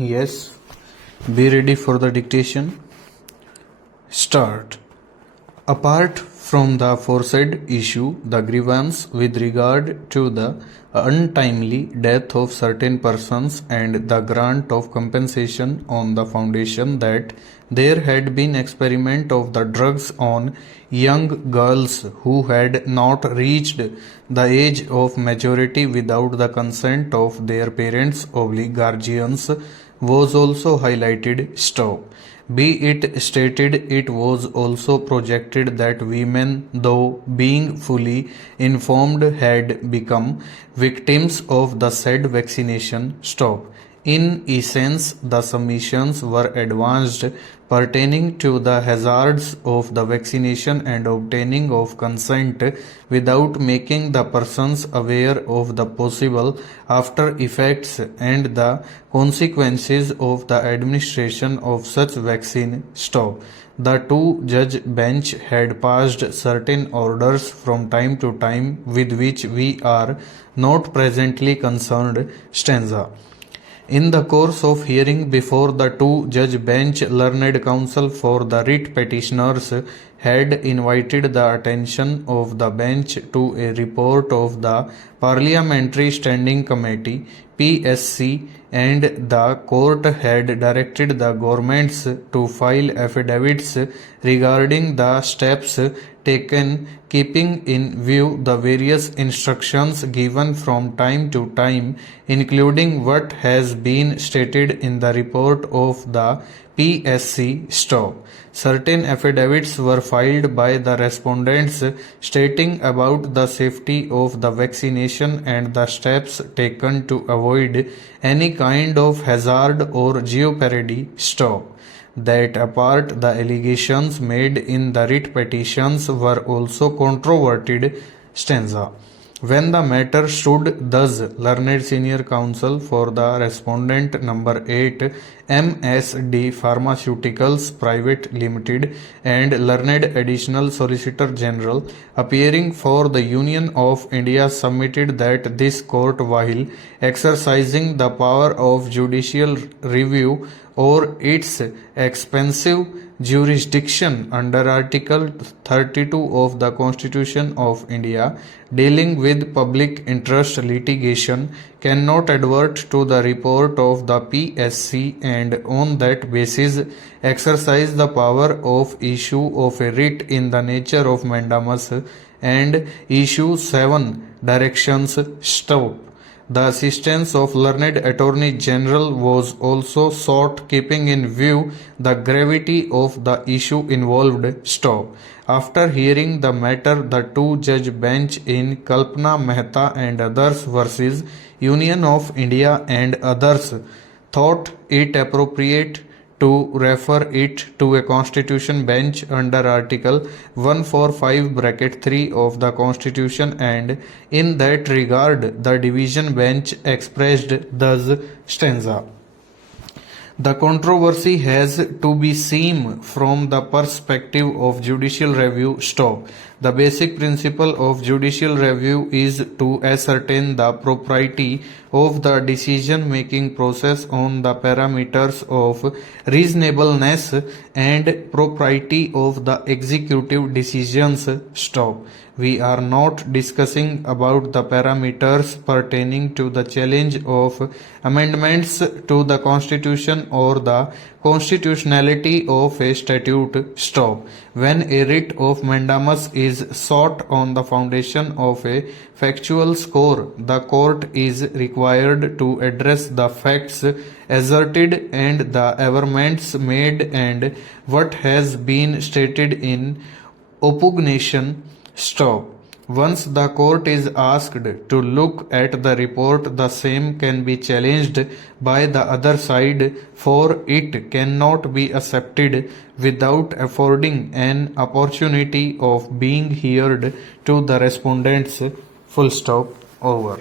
Yes. Be ready for the dictation. Start. Apart from the aforesaid issue, the grievance with regard to the untimely death of certain persons and the grant of compensation on the foundation that there had been experiment of the drugs on young girls who had not reached the age of majority without the consent of their parents or guardians was also highlighted. Stop. Be it stated, it was also projected that women, though being fully informed, had become victims of the said vaccination. Stop. In essence, the submissions were advanced pertaining to the hazards of the vaccination and obtaining of consent without making the persons aware of the possible after effects and the consequences of the administration of such vaccine. Stop. The two-judge bench had passed certain orders from time to time with which we are not presently concerned. Stanza. In the course of hearing before the two-judge bench, learned counsel for the writ petitioners had invited the attention of the bench to a report of the Parliamentary Standing Committee (PSC), and the court had directed the governments to file affidavits regarding the steps taken keeping in view the various instructions given from time to time, including what has been stated in the report of the PSC. Stop. Certain affidavits were filed by the respondents stating about the safety of the vaccination and the steps taken to avoid any kind of hazard or jeopardy. Stop. That apart, the allegations made in the writ petitions were also controverted. Stanza. When the matter stood thus, learned senior counsel for the respondent number 8, MSD Pharmaceuticals Private Limited, and learned additional solicitor general appearing for the Union of India submitted that this court, while exercising the power of judicial review or its expansive jurisdiction under Article 32 of the Constitution of India, dealing with public interest litigation, cannot advert to the report of the PSC and on that basis exercise the power of issue of a writ in the nature of mandamus and issue 7 directions. Stop. The assistance of learned Attorney General was also sought, keeping in view the gravity of the issue involved. Stop. After hearing the matter, the two-judge bench in Kalpana Mehta and others versus Union of India and others thought it appropriate to refer it to a constitution bench under Article 145(3) of the Constitution, and in that regard the division bench expressed thus. Stanza. The controversy has to be seen from the perspective of judicial review. Stop. The basic principle of judicial review is to ascertain the propriety of the decision-making process on the parameters of reasonableness and propriety of the executive decisions. Stop. We are not discussing about the parameters pertaining to the challenge of amendments to the Constitution or the constitutionality of a statute. Stop. When a writ of mandamus is sought on the foundation of a factual score, the court is required to address the facts asserted and the averments made and what has been stated in oppugnation. Stop. Once the court is asked to look at the report, the same can be challenged by the other side, for it cannot be accepted without affording an opportunity of being heard to the respondents. Full stop. Over.